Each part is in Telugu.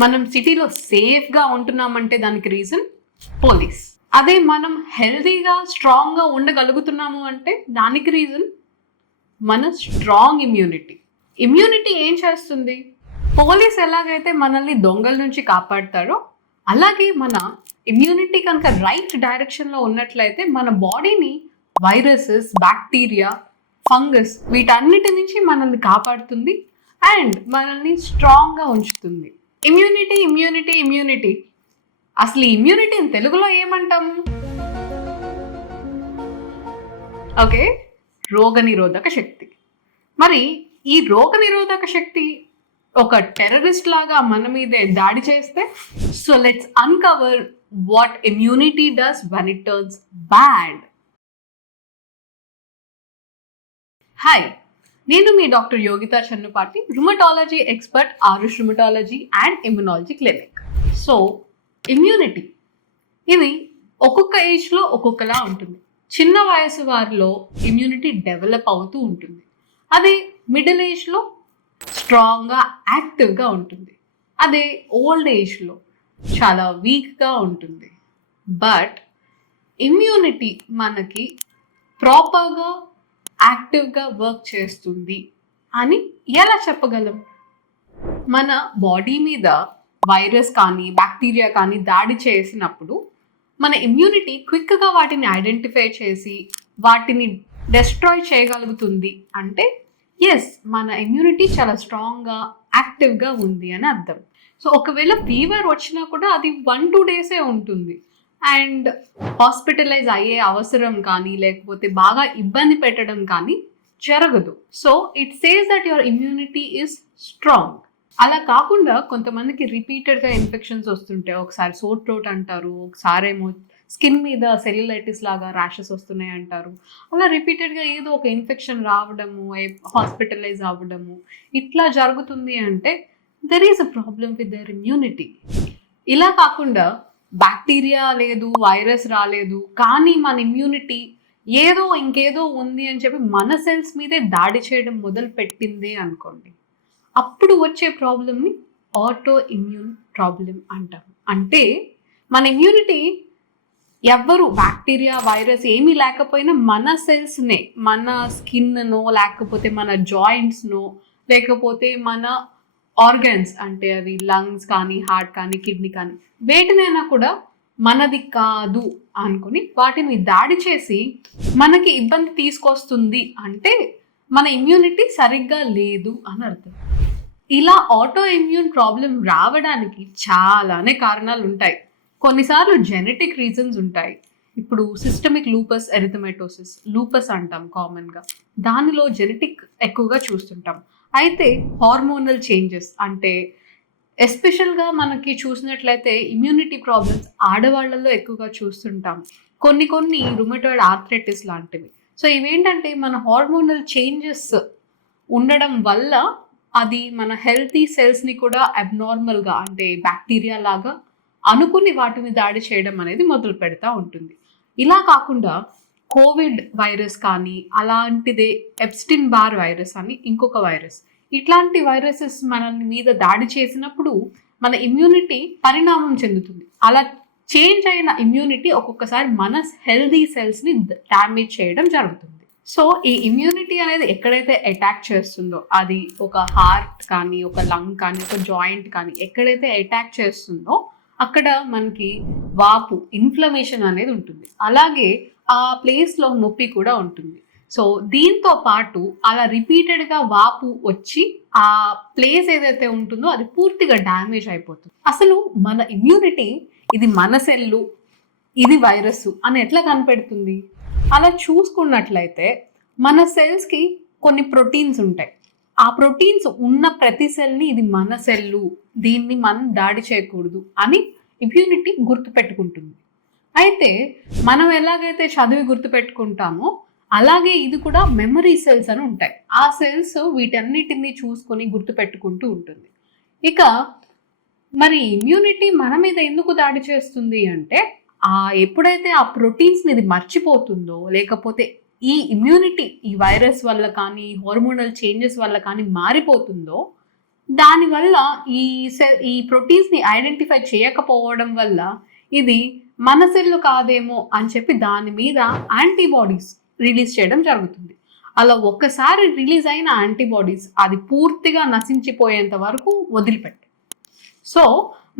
మనం సిటీలో సేఫ్గా ఉంటున్నామంటే దానికి రీజన్ పోలీస్. అదే మనం హెల్తీగా స్ట్రాంగ్గా ఉండగలుగుతున్నాము అంటే దానికి రీజన్ మన స్ట్రాంగ్ ఇమ్యూనిటీ. ఇమ్యూనిటీ ఏం చేస్తుంది? పోలీస్ ఎలాగైతే మనల్ని దొంగల నుంచి కాపాడతారో అలాగే మన ఇమ్యూనిటీ కనుక రైట్ డైరెక్షన్లో ఉన్నట్లయితే మన బాడీని వైరసెస్, బ్యాక్టీరియా, ఫంగస్ వీటన్నిటి నుంచి మనల్ని కాపాడుతుంది అండ్ మనల్ని స్ట్రాంగ్గా ఉంచుతుంది. ఇమ్యూనిటీ ఇమ్యూనిటీ ఇమ్యూనిటీ అసలు ఈ ఇమ్యూనిటీని తెలుగులో ఏమంటాము? ఓకే, రోగనిరోధక శక్తి. మరి ఈ రోగనిరోధక శక్తి ఒక టెర్రరిస్ట్ లాగా మన మీదే దాడి చేస్తే, so let's uncover what immunity does when it turns bad. Hi, నేను మీ doctor Yogita Channupati, rheumatology expert, Aarush rheumatology and immunology clinic. So immunity ఇది ఒక్కొక్క ఏజ్లో ఒక్కొక్కలా ఉంటుంది. చిన్న వయసు వారిలో ఇమ్యూనిటీ డెవలప్ అవుతూ ఉంటుంది. అదే మిడిల్ ఏజ్లో స్ట్రాంగ్గా, యాక్టివ్గా ఉంటుంది. అదే ఓల్డ్ ఏజ్లో చాలా వీక్గా ఉంటుంది. బట్ ఇమ్యూనిటీ మనకి ప్రాపర్గా, యాక్టివ్గా వర్క్ చేస్తుంది అని ఎలా చెప్పగలం? మన బాడీ మీద వైరస్ కానీ బ్యాక్టీరియా కానీ దాడి చేసినప్పుడు మన ఇమ్యూనిటీ క్విక్గా వాటిని ఐడెంటిఫై చేసి వాటిని డెస్ట్రాయ్ చేయగలుగుతుంది అంటే ఎస్, మన ఇమ్యూనిటీ చాలా స్ట్రాంగ్గా, యాక్టివ్గా ఉంది అని అర్థం. సో ఒకవేళ ఫీవర్ వచ్చినా కూడా అది 1-2 డేసే ఉంటుంది అండ్ హాస్పిటలైజ్ అయ్యే అవసరం కానీ లేకపోతే బాగా ఇబ్బంది పెట్టడం కానీ జరగదు. So it says that your immunity is strong. అలా కాకుండా కొంతమందికి రిపీటెడ్గా ఇన్ఫెక్షన్స్ వస్తుంటాయి. ఒకసారి సోర్ థ్రోట్ అంటారు, ఒకసారి ఏమో స్కిన్ మీద సెల్యులైటిస్ లాగా ర్యాషెస్ వస్తున్నాయి అంటారు. అలా రిపీటెడ్గా ఏదో ఒక ఇన్ఫెక్షన్ రావడము, హాస్పిటలైజ్ అవ్వడము ఇట్లా జరుగుతుంది అంటే there is a problem with their immunity. ఇలా కాకుండా బ్యాక్టీరియా లేదు, వైరస్ రాలేదు, కానీ మన ఇమ్యూనిటీ ఏదో ఇంకేదో ఉంది అని చెప్పి మన సెల్స్ మీదే దాడి చేయడం మొదలు పెట్టింది అనుకోండి, అప్పుడు వచ్చే ప్రాబ్లమ్ని ఆటో ఇమ్యూన్ ప్రాబ్లం అంటాం. అంటే మన ఇమ్యూనిటీ ఎవ్వరు బ్యాక్టీరియా, వైరస్ ఏమీ లేకపోయినా మన సెల్స్నే, మన స్కిన్నో లేకపోతే మన జాయింట్స్నో లేకపోతే మన ఆర్గన్స్ అంటే అవి లంగ్స్ కానీ, హార్ట్ కానీ, కిడ్నీ కానీ వేటినైనా కూడా మనది కాదు అనుకుని వాటిని దాడి చేసి మనకి ఇబ్బంది తీసుకొస్తుంది అంటే మన ఇమ్యూనిటీ సరిగ్గా లేదు అని అర్థం. ఇలా ఆటో ఇమ్యూన్ ప్రాబ్లం రావడానికి చాలానే కారణాలు ఉంటాయి. కొన్నిసార్లు జెనెటిక్ రీజన్స్ ఉంటాయి. ఇప్పుడు సిస్టమిక్ లూపస్ ఎరిథమెటోసిస్, లూపస్ అంటాం కామన్గా, దానిలో జెనెటిక్ ఎక్కువగా చూస్తుంటాం. అయితే హార్మోనల్ చేంజెస్ అంటే ఎస్పెషల్గా మనకి చూసినట్లయితే ఇమ్యూనిటీ ప్రాబ్లమ్స్ ఆడవాళ్ళలో ఎక్కువగా చూస్తుంటాం. కొన్ని రుమటాయిడ్ ఆర్థరైటిస్ లాంటివి. సో ఇవేంటంటే మన హార్మోనల్ చేంజెస్ ఉండడం వల్ల అది మన హెల్తీ సెల్స్ని కూడా అబ్నార్మల్గా అంటే బ్యాక్టీరియా లాగా అనుకుని వాటిని దాడి చేయడం అనేది మొదలు పెడతా ఉంటుంది. ఇలా కాకుండా కోవిడ్ వైరస్ కానీ అలాంటిదే ఎప్స్టిన్ బార్ వైరస్ అని ఇంకొక వైరస్, ఇట్లాంటి వైరసెస్ మన మీద దాడి చేసినప్పుడు మన ఇమ్యూనిటీ పరిణామం చెందుతుంది. అలా చేంజ్ అయిన ఇమ్యూనిటీ ఒక్కొక్కసారి మన హెల్దీ సెల్స్ని డ్యామేజ్ చేయడం జరుగుతుంది. సో ఈ ఇమ్యూనిటీ అనేది ఎక్కడైతే అటాక్ చేస్తుందో, అది ఒక హార్ట్ కానీ, ఒక లంగ్ కానీ, ఒక జాయింట్ కానీ ఎక్కడైతే అటాక్ చేస్తుందో అక్కడ మనకి వాపు, ఇన్ఫ్లమేషన్ అనేది ఉంటుంది. అలాగే ఆ ప్లేస్లో నొప్పి కూడా ఉంటుంది. సో దీంతో పాటు అలా రిపీటెడ్గా వాపు వచ్చి ఆ ప్లేస్ ఏదైతే ఉంటుందో అది పూర్తిగా డ్యామేజ్ అయిపోతుంది. అసలు మన ఇమ్యూనిటీ ఇది మన సెల్లు, ఇది వైరస్ అని ఎట్లా కనిపెడుతుంది? అలా చూసుకున్నట్లయితే మన సెల్స్కి కొన్ని ప్రోటీన్స్ ఉంటాయి. ఆ ప్రోటీన్స్ ఉన్న ప్రతి సెల్ని ఇది మన సెల్లు, దీన్ని మనం దాడి చేయకూడదు అని ఇమ్యూనిటీ గుర్తుపెట్టుకుంటుంది. అయితే మనం ఎలాగైతే చదివి గుర్తుపెట్టుకుంటామో అలాగే ఇది కూడా మెమరీ సెల్స్ అని ఉంటాయి. ఆ సెల్స్ వీటన్నిటిని చూసుకొని గుర్తుపెట్టుకుంటూ ఉంటుంది. ఇక మరి ఇమ్యూనిటీ మన మీద ఎందుకు దాడి చేస్తుంది అంటే ఎప్పుడైతే ఆ ప్రోటీన్స్ని ఇది మర్చిపోతుందో, లేకపోతే ఈ ఇమ్యూనిటీ ఈ వైరస్ వల్ల కానీ హార్మోనల్ చేంజెస్ వల్ల కానీ మారిపోతుందో దానివల్ల ఈ ప్రోటీన్స్ని ఐడెంటిఫై చేయకపోవడం వల్ల ఇది మన సెల్ కాదేమో అని చెప్పి దాని మీద యాంటీబాడీస్ రిలీజ్ చేయడం జరుగుతుంది. అలా ఒక్కసారి రిలీజ్ అయిన యాంటీబాడీస్ అది పూర్తిగా నశించిపోయేంత వరకు వదిలిపెట్టాయి. సో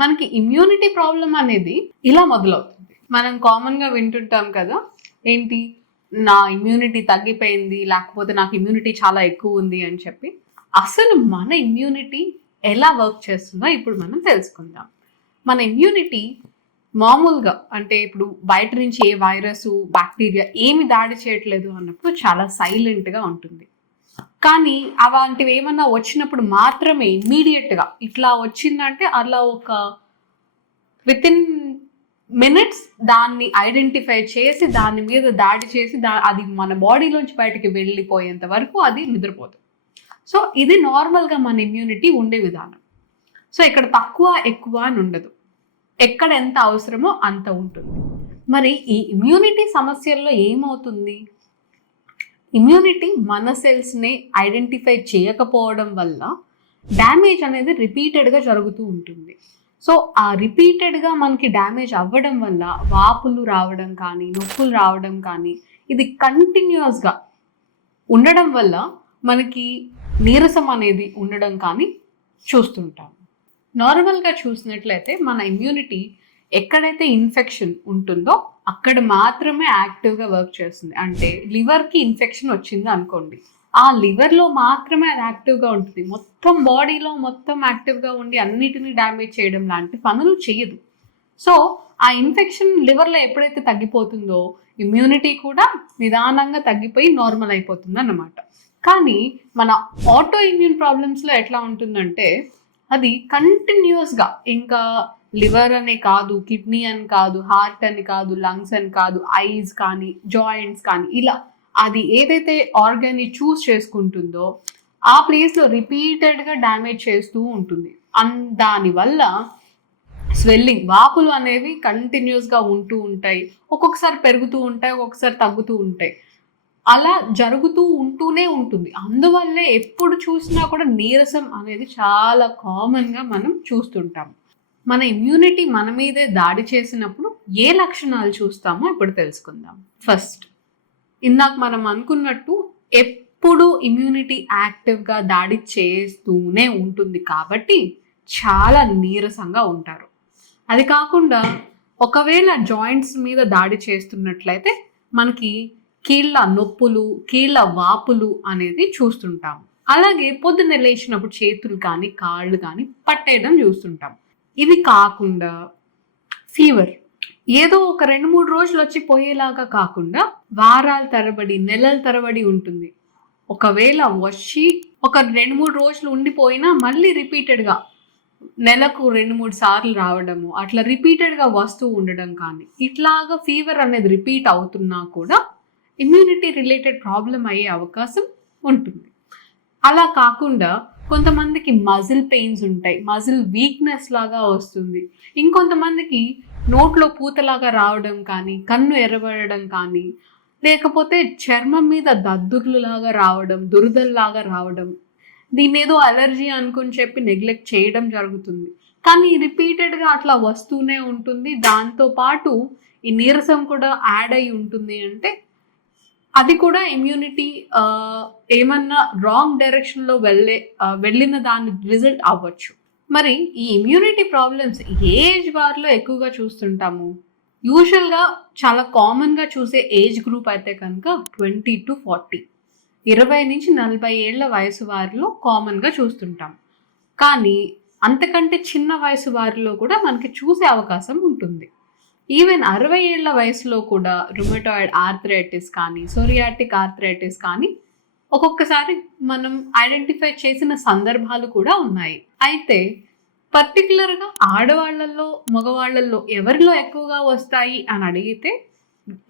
మనకి ఇమ్యూనిటీ ప్రాబ్లం అనేది ఇలా మొదలవుతుంది. మనం కామన్గా వింటుంటాం కదా, ఏంటి నా ఇమ్యూనిటీ తగ్గిపోయింది, లేకపోతే నాకు ఇమ్యూనిటీ చాలా ఎక్కువ ఉంది అని చెప్పి. అసలు మన ఇమ్యూనిటీ ఎలా వర్క్ చేస్తుందో ఇప్పుడు మనం తెలుసుకుందాం. మన ఇమ్యూనిటీ మామూలుగా అంటే ఇప్పుడు బయట నుంచి ఏ వైరస్ బ్యాక్టీరియా ఏమి దాడి చేయట్లేదు అన్నప్పుడు చాలా సైలెంట్గా ఉంటుంది. కానీ అలాంటివి ఏమన్నా వచ్చినప్పుడు మాత్రమే ఇమ్మీడియట్గా ఇట్లా వచ్చిందంటే అలా ఒక వితిన్ మినిట్స్ దాన్ని ఐడెంటిఫై చేసి దాని మీద దాడి చేసి అది మన బాడీలోంచి బయటకి వెళ్ళిపోయేంత వరకు అది నిద్రపోతుంది. సో ఇది నార్మల్గా మన ఇమ్యూనిటీ ఉండే విధానం. సో ఇక్కడ తక్కువ ఎక్కువ అని ఉండదు, ఎక్కడ ఎంత అవసరమో అంత ఉంటుంది. మరి ఈ ఇమ్యూనిటీ సమస్యల్లో ఏమవుతుంది? ఇమ్యూనిటీ మన సెల్స్ని ఐడెంటిఫై చేయకపోవడం వల్ల డ్యామేజ్ అనేది రిపీటెడ్గా జరుగుతూ ఉంటుంది. సో ఆ రిపీటెడ్గా మనకి డ్యామేజ్ అవ్వడం వల్ల వాపులు రావడం కానీ నొప్పులు రావడం కానీ ఇది కంటిన్యూస్గా ఉండడం వల్ల మనకి నీరసం అనేది ఉండడం కానీ చూస్తుంటాం. నార్మల్గా చూసినట్లయితే మన ఇమ్యూనిటీ ఎక్కడైతే ఇన్ఫెక్షన్ ఉంటుందో అక్కడ మాత్రమే యాక్టివ్గా వర్క్ చేస్తుంది. అంటే లివర్కి ఇన్ఫెక్షన్ వచ్చింది అనుకోండి, ఆ లివర్లో మాత్రమే అది యాక్టివ్గా ఉంటుంది. మొత్తం బాడీలో మొత్తం యాక్టివ్గా ఉండి అన్నిటినీ డ్యామేజ్ చేయడం లాంటి పనులు చేయదు. సో ఆ ఇన్ఫెక్షన్ లివర్లో ఎప్పుడైతే తగ్గిపోతుందో ఇమ్యూనిటీ కూడా నిదానంగా తగ్గిపోయి నార్మల్ అయిపోతుంది అన్నమాట. కానీ మన ఆటో ఇమ్యూన్ ప్రాబ్లమ్స్లో ఎట్లా ఉంటుందంటే అది కంటిన్యూస్గా ఇంకా లివర్ అని కాదు, కిడ్నీ అని కాదు, హార్ట్ అని కాదు, లంగ్స్ అని కాదు, ఐస్ కానీ జాయింట్స్ కానీ ఇలా అది ఏదైతే ఆర్గాన్ని చూస్ చేసుకుంటుందో ఆ ప్లేస్లో రిపీటెడ్గా డ్యామేజ్ చేస్తూ ఉంటుంది. దానివల్ల స్వెల్లింగ్ వాపులు అనేవి కంటిన్యూస్గా ఉంటూ ఉంటాయి. ఒక్కొక్కసారి పెరుగుతూ ఉంటాయి, ఒక్కొక్కసారి తగ్గుతూ ఉంటాయి. అలా జరుగుతూ ఉంటూనే ఉంటుంది. అందువల్లే ఎప్పుడు చూసినా కూడా నీరసం అనేది చాలా కామన్గా మనం చూస్తుంటాం. మన ఇమ్యూనిటీ మన మీదే దాడి చేసినప్పుడు ఏ లక్షణాలు చూస్తామో ఇప్పుడు తెలుసుకుందాం. ఫస్ట్, ఇందాక మనం అనుకున్నట్టు ఎప్పుడు ఇమ్యూనిటీ యాక్టివ్గా దాడి చేస్తూనే ఉంటుంది కాబట్టి చాలా నీరసంగా ఉంటారు. అది కాకుండా ఒకవేళ జాయింట్స్ మీద దాడి చేస్తున్నట్లయితే మనకి కీళ్ళ నొప్పులు, కీళ్ళ వాపులు అనేది చూస్తుంటాం. అలాగే పొద్దున్న లేచినప్పుడు చేతులు కానీ కాళ్ళు కానీ పట్టేయడం చూస్తుంటాం. ఇది కాకుండా ఫీవర్ ఏదో ఒక 2-3 రోజులు వచ్చి పోయేలాగా కాకుండా వారాల తరబడి నెలల తరబడి ఉంటుంది. ఒకవేళ వచ్చి ఒక 2-3 రోజులు ఉండిపోయినా మళ్ళీ రిపీటెడ్గా నెలకు 2-3 సార్లు రావడము అట్లా రిపీటెడ్గా వస్తూ ఉండడం కానీ ఇట్లాగా ఫీవర్ అనేది రిపీట్ అవుతున్నా కూడా ఇమ్యూనిటీ రిలేటెడ్ ప్రాబ్లం అయ్యే అవకాశం ఉంటుంది. అలా కాకుండా కొంతమందికి మజిల్ పెయిన్స్ ఉంటాయి, మజిల్ వీక్నెస్ లాగా వస్తుంది. ఇంకొంతమందికి నోట్లో పూతలాగా రావడం కానీ, కన్ను ఎర్రబడడం కానీ, లేకపోతే చర్మం మీద దద్దుర్లులాగా రావడం, దురదల్లాగా రావడం. దీన్ని ఏదో అలర్జీ అనుకుని చెప్పి నెగ్లెక్ట్ చేయడం జరుగుతుంది. కానీ రిపీటెడ్గా అట్లా వస్తూనే ఉంటుంది. దాంతోపాటు ఈ నీరసం కూడా యాడ్ అయి ఉంటుంది. అంటే అది కూడా ఇమ్యూనిటీ ఏమన్నా రాంగ్ డైరెక్షన్లో వెళ్ళిన దాని రిజల్ట్ అవ్వచ్చు. మరి ఈ ఇమ్యూనిటీ ప్రాబ్లమ్స్ ఏజ్ వారిలో ఎక్కువగా చూస్తుంటాము. యూజువల్గా చాలా కామన్గా చూసే ఏజ్ గ్రూప్ అయితే కనుక 20 to 40, 20 నుంచి 40 ఏళ్ల వయసు వారిలో కామన్గా చూస్తుంటాం. కానీ అంతకంటే చిన్న వయసు వారిలో కూడా మనకి చూసే అవకాశం ఉంటుంది. ఈవెన్ 60 ఏళ్ల వయసులో కూడా రుమటాయిడ్ ఆర్థరైటిస్ కానీ, సోరియాటిక్ ఆర్థరైటిస్ కానీ ఒక్కొక్కసారి మనం ఐడెంటిఫై చేసిన సందర్భాలు కూడా ఉన్నాయి. అయితే పర్టికులర్గా ఆడవాళ్లలో మగవాళ్లలో ఎవరిలో ఎక్కువగా వస్తాయి అని అడిగితే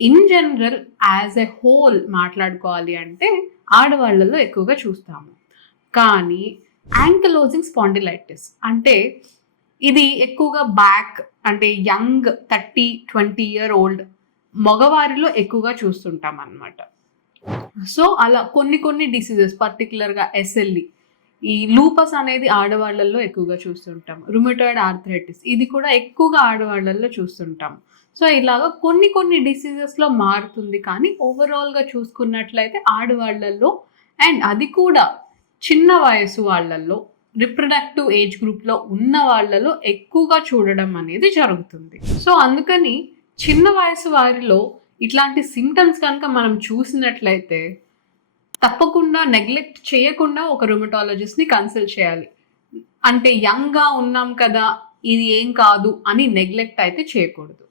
in general as a whole మాట్లాడుకోవాలి అంటే ఆడవాళ్లలో ఎక్కువగా చూస్తాము. కానీ యాంకిలోజింగ్ స్పాండిలైటిస్ అంటే ఇది ఎక్కువగా బ్యాక్ అంటే యంగ్ 30-20 year old మగవారిలో ఎక్కువగా చూస్తుంటాం అన్నమాట. సో అలా కొన్ని డిసీజెస్ పర్టికులర్గా SLE ఈ లూపస్ అనేది ఆడవాళ్ళల్లో ఎక్కువగా చూస్తుంటాం. రుమటాయిడ్ ఆర్థరైటిస్ ఇది కూడా ఎక్కువగా ఆడవాళ్ళల్లో చూస్తుంటాం. సో ఇలాగ కొన్ని డిసీజెస్లో మారుతుంది, కానీ ఓవరాల్గా చూసుకున్నట్లయితే ఆడవాళ్ళల్లో అండ్ అది కూడా చిన్న వయసు వాళ్ళల్లో రిప్రొడక్టివ్ ఏజ్ గ్రూప్లో ఉన్న వాళ్ళలో ఎక్కువగా చూడడం అనేది జరుగుతుంది. సో అందుకని చిన్న వయసు వారిలో ఇట్లాంటి సిమ్టమ్స్ కనుక మనం చూసినట్లయితే తప్పకుండా నెగ్లెక్ట్ చేయకుండా ఒక రుమటాలజిస్ట్ని కన్సల్ట్ చేయాలి. అంటే యంగ్గా ఉన్నాం కదా ఇది ఏం కాదు అని నెగ్లెక్ట్ అయితే చేయకూడదు.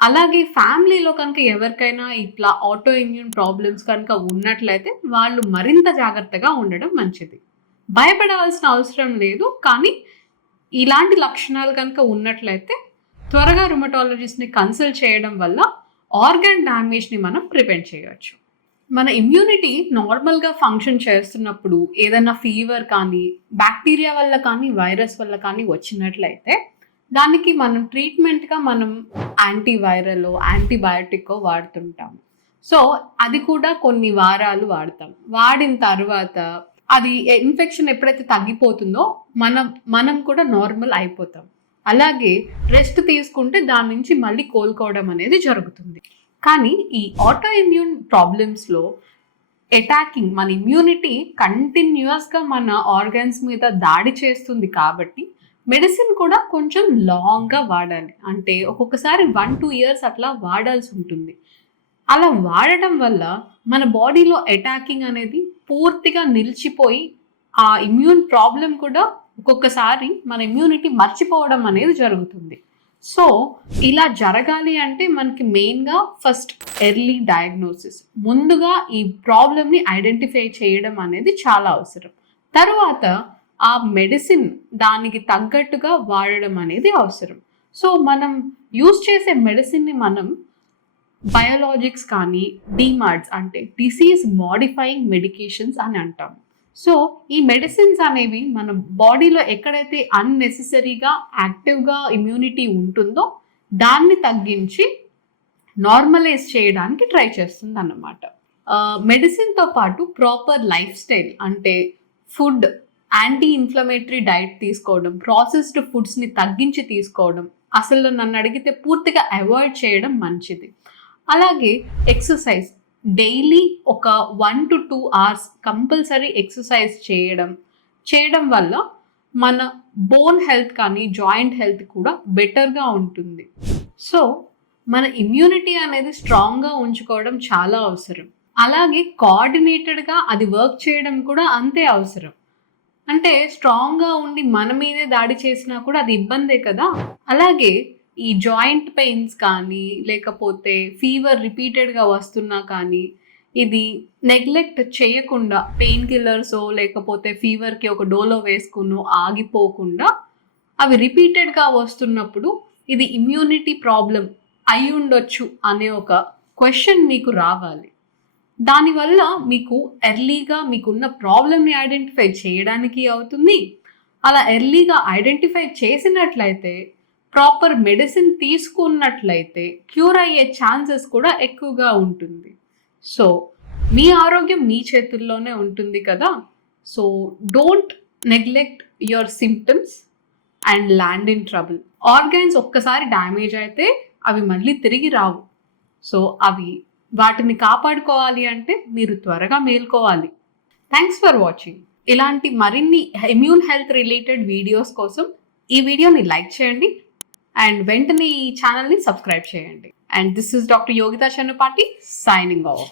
అలాగే ఫ్యామిలీలో కనుక ఎవరికైనా ఇట్లా ఆటో ఇమ్యూన్ ప్రాబ్లమ్స్ కనుక ఉన్నట్లయితే వాళ్ళు మరింత జాగ్రత్తగా ఉండడం మంచిది. భయపడవలసిన అవసరం లేదు, కానీ ఇలాంటి లక్షణాలు కనుక ఉన్నట్లయితే త్వరగా రుమటాలజిస్ట్ని కన్సల్ట్ చేయడం వల్ల ఆర్గాన్ డ్యామేజ్ని మనం ప్రివెంట్ చేయవచ్చు. మన ఇమ్యూనిటీ నార్మల్గా ఫంక్షన్ చేస్తున్నప్పుడు ఏదైనా ఫీవర్ కానీ బ్యాక్టీరియా వల్ల కానీ వైరస్ వల్ల కానీ వచ్చినట్లయితే దానికి మనం ట్రీట్మెంట్గా మనం యాంటీవైరల్ యాంటీబయాటిక్ వాడుతుంటాం. సో అది కూడా కొన్ని వారాలు వాడతాం. వాడిన తర్వాత అది ఇన్ఫెక్షన్ ఎప్పుడైతే తగ్గిపోతుందో మనం కూడా నార్మల్ అయిపోతాం. అలాగే రెస్ట్ తీసుకుంటే దాని నుంచి మళ్ళీ కోలుకోవడం అనేది జరుగుతుంది. కానీ ఈ ఆటో ఇమ్యూన్ ప్రాబ్లమ్స్లో అటాకింగ్ మన ఇమ్యూనిటీ కంటిన్యూస్గా మన ఆర్గాన్స్ మీద దాడి చేస్తుంది కాబట్టి మెడిసిన్ కూడా కొంచెం లాంగ్గా వాడాలి. అంటే ఒక్కొక్కసారి 1-2 years అట్లా వాడాల్సి ఉంటుంది. అలా వాడటం వల్ల మన బాడీలో అటాకింగ్ అనేది పూర్తిగా నిలిచిపోయి ఆ ఇమ్యూన్ ప్రాబ్లం కూడా ఒక్కొక్కసారి మన ఇమ్యూనిటీ మర్చిపోవడం అనేది జరుగుతుంది. సో ఇలా జరగాలి అంటే మనకి మెయిన్గా ఫస్ట్ ఎర్లీ డయాగ్నోసిస్, ముందుగా ఈ ప్రాబ్లమ్ని ఐడెంటిఫై చేయడం అనేది చాలా అవసరం. తర్వాత ఆ మెడిసిన్ దానికి తగ్గట్టుగా వాడడం అనేది అవసరం. సో మనం యూజ్ చేసే మెడిసిన్ని మనం బయోలాజిక్స్ కానీ డిమార్డ్స్ అంటే డిసీజ్ మోడిఫైయింగ్ మెడికేషన్స్ అని అంటాం. సో ఈ మెడిసిన్స్ అనేవి మన బాడీలో ఎక్కడైతే అన్నెసెసరీగా యాక్టివ్గా ఇమ్యూనిటీ ఉంటుందో దాన్ని తగ్గించి నార్మలైజ్ చేయడానికి ట్రై చేస్తుంది అన్నమాట. మెడిసిన్తో పాటు ప్రాపర్ లైఫ్ స్టైల్ అంటే ఫుడ్, యాంటీ ఇన్ఫ్లమేటరీ డైట్ తీసుకోవడం, ప్రాసెస్డ్ ఫుడ్స్ని తగ్గించి తీసుకోవడం, అసలు నన్ను అడిగితే పూర్తిగా అవాయిడ్ చేయడం మంచిది. అలాగే ఎక్సర్సైజ్, డైలీ ఒక 1 to 2 hours కంపల్సరీ ఎక్సర్సైజ్ చేయడం వల్ల మన బోన్ హెల్త్ కానీ జాయింట్ హెల్త్ కూడా బెటర్గా ఉంటుంది. సో మన ఇమ్యూనిటీ అనేది స్ట్రాంగ్గా ఉంచుకోవడం చాలా అవసరం. అలాగే కోఆర్డినేటెడ్గా అది వర్క్ చేయడం కూడా అంతే అవసరం. అంటే స్ట్రాంగ్గా ఉండి మన మీదే దాడి చేసినా కూడా అది ఇబ్బందే కదా. అలాగే ఈ జాయింట్ పెయిన్స్ కానీ లేకపోతే ఫీవర్ రిపీటెడ్గా వస్తున్నా కానీ ఇది నెగ్లెక్ట్ చేయకుండా పెయిన్ కిల్లర్సో లేకపోతే ఫీవర్కి ఒక డోలో వేసుకునో ఆగిపోకుండా అవి రిపీటెడ్గా వస్తున్నప్పుడు ఇది ఇమ్యూనిటీ ప్రాబ్లం అయి ఉండొచ్చు అనే ఒక క్వశ్చన్ మీకు రావాలి. దానివల్ల మీకు ఎర్లీగా మీకున్న ప్రాబ్లమ్ని ఐడెంటిఫై చేయడానికి అవుతుంది. అలా ఎర్లీగా ఐడెంటిఫై చేసినట్లయితే ప్రాపర్ మెడిసిన్ తీసుకున్నట్లయితే క్యూర్ అయ్యే ఛాన్సెస్ కూడా ఎక్కువగా ఉంటుంది. సో మీ ఆరోగ్యం మీ చేతుల్లోనే ఉంటుంది కదా. So don't neglect your symptoms and land in trouble. Organs ఒక్కసారి డ్యామేజ్ అయితే అవి మళ్ళీ తిరిగి రావు. సో వాటిని కాపాడుకోవాలి అంటే మీరు త్వరగా మేల్కోవాలి. Thanks for watching. ఇలాంటి మరిన్ని ఇమ్యూన్ హెల్త్ రిలేటెడ్ వీడియోస్ కోసం ఈ వీడియోని లైక్ చేయండి అండ్ వెంటనే ఈ ఛానల్ని సబ్స్క్రైబ్ చేయండి. And this is doctor Yogita Channupati signing off.